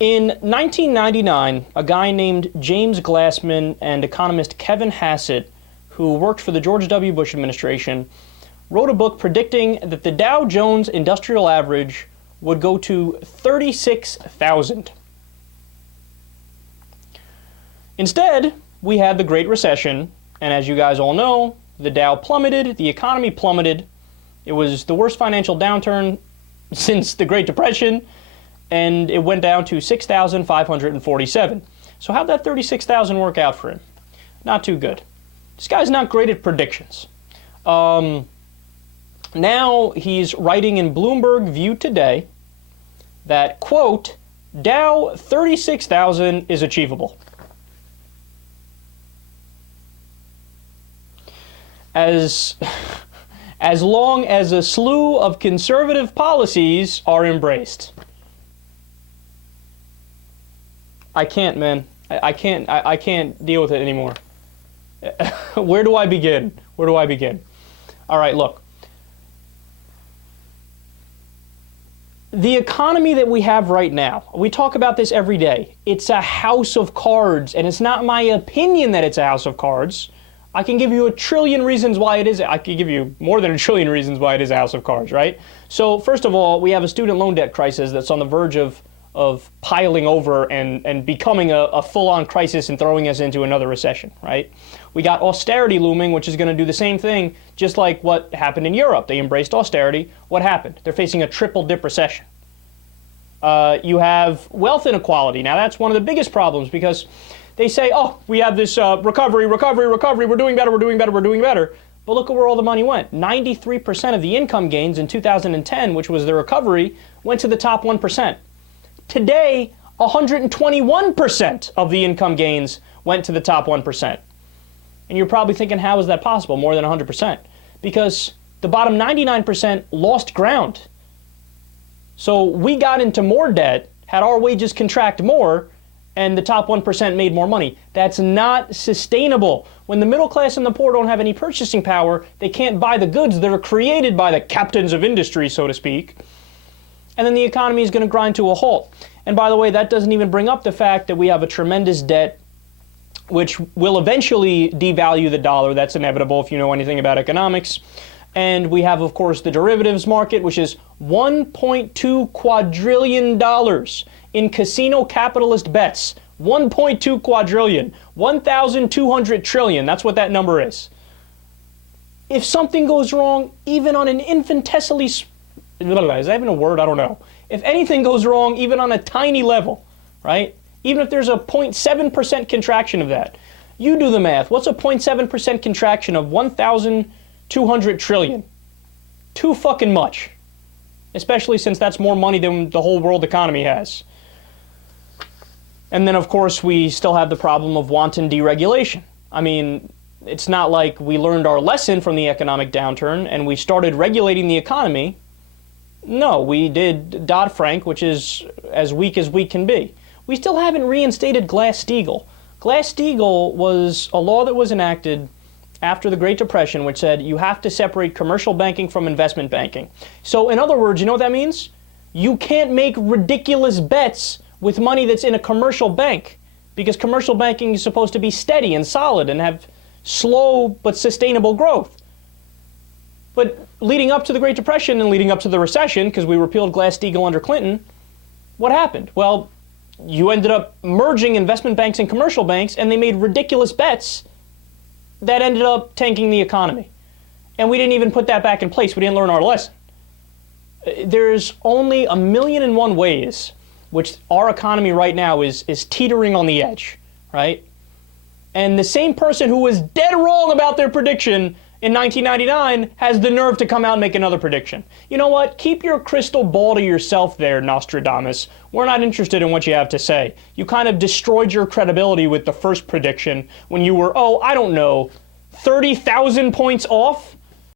In 1999, a guy named James Glassman and economist Kevin Hassett, who worked for the George W. Bush administration, wrote a book predicting that the Dow Jones Industrial Average would go to 36,000. Instead, we had the Great Recession, and as you guys all know, the Dow plummeted, the economy plummeted. It was the worst financial downturn since the Great Depression, and it went down to 6,547. So how'd that 36,000 work out for him? Not too good. This guy's not great at predictions. Now he's writing in Bloomberg View Today that, quote, Dow 36,000 is achievable. As long as a slew of conservative policies are embraced. I can't, man. I can't deal with it anymore. Where do I begin? Where do I begin? All right, look. The economy that we have right now, we talk about this every day. It's a house of cards, and it's not my opinion that it's a house of cards. I can give you a trillion reasons why it is. I can give you more than a trillion reasons why it is a house of cards, right? So first of all, we have a student loan debt crisis that's on the verge of piling over and becoming a full-on crisis and throwing us into another recession, right? We got austerity looming, which is going to do the same thing, just like what happened in Europe. They embraced austerity. What happened? They're facing a triple-dip recession. You have wealth inequality. Now, that's one of the biggest problems because they say, oh, we have this recovery, we're doing better. But look at where all the money went. 93% of the income gains in 2010, which was the recovery, went to the top 1%. Today, 121% of the income gains went to the top 1%. And you're probably thinking, how is that possible, more than 100%? Because the bottom 99% lost ground. So we got into more debt, had our wages contract more, and the top 1% made more money. That's not sustainable. When the middle class and the poor don't have any purchasing power, they can't buy the goods that are created by the captains of industry, so to speak. And then the economy is going to grind to a halt. And by the way, that doesn't even bring up the fact that we have a tremendous debt, which will eventually devalue the dollar. That's inevitable if you know anything about economics. And we have, of course, the derivatives market, which is $1.2 quadrillion in casino capitalist bets. 1.2 quadrillion. 1,200 trillion. That's what that number is. If something goes wrong, even on an infinitesimally... Is that even a word? I don't know. If anything goes wrong, even on a tiny level, right? Even if there's a 0.7% contraction of that. You do the math. What's a 0.7% contraction of 1,200 trillion? Too fucking much. Especially since that's more money than the whole world economy has. And then, of course, we still have the problem of wanton deregulation. I mean, it's not like we learned our lesson from the economic downturn and we started regulating the economy. No, we did Dodd-Frank, which is as weak as we can be. We still haven't reinstated Glass-Steagall. Glass-Steagall was a law that was enacted after the Great Depression, which said you have to separate commercial banking from investment banking. So in other words, you know what that means? You can't make ridiculous bets with money that's in a commercial bank because commercial banking is supposed to be steady and solid and have slow but sustainable growth. But leading up to the Great Depression and leading up to the recession, because we repealed Glass-Steagall under Clinton, what happened? Well, you ended up merging investment banks and commercial banks, and they made ridiculous bets that ended up tanking the economy. And we didn't even put that back in place. We didn't learn our lesson. There's only 1,000,001 ways which our economy right now is teetering on the edge, right? And the same person who was dead wrong about their prediction in 1999 has the nerve to come out and make another prediction. You know what? Keep your crystal ball to yourself there, Nostradamus. We're not interested in what you have to say. You kind of destroyed your credibility with the first prediction when you were, 30,000 points off.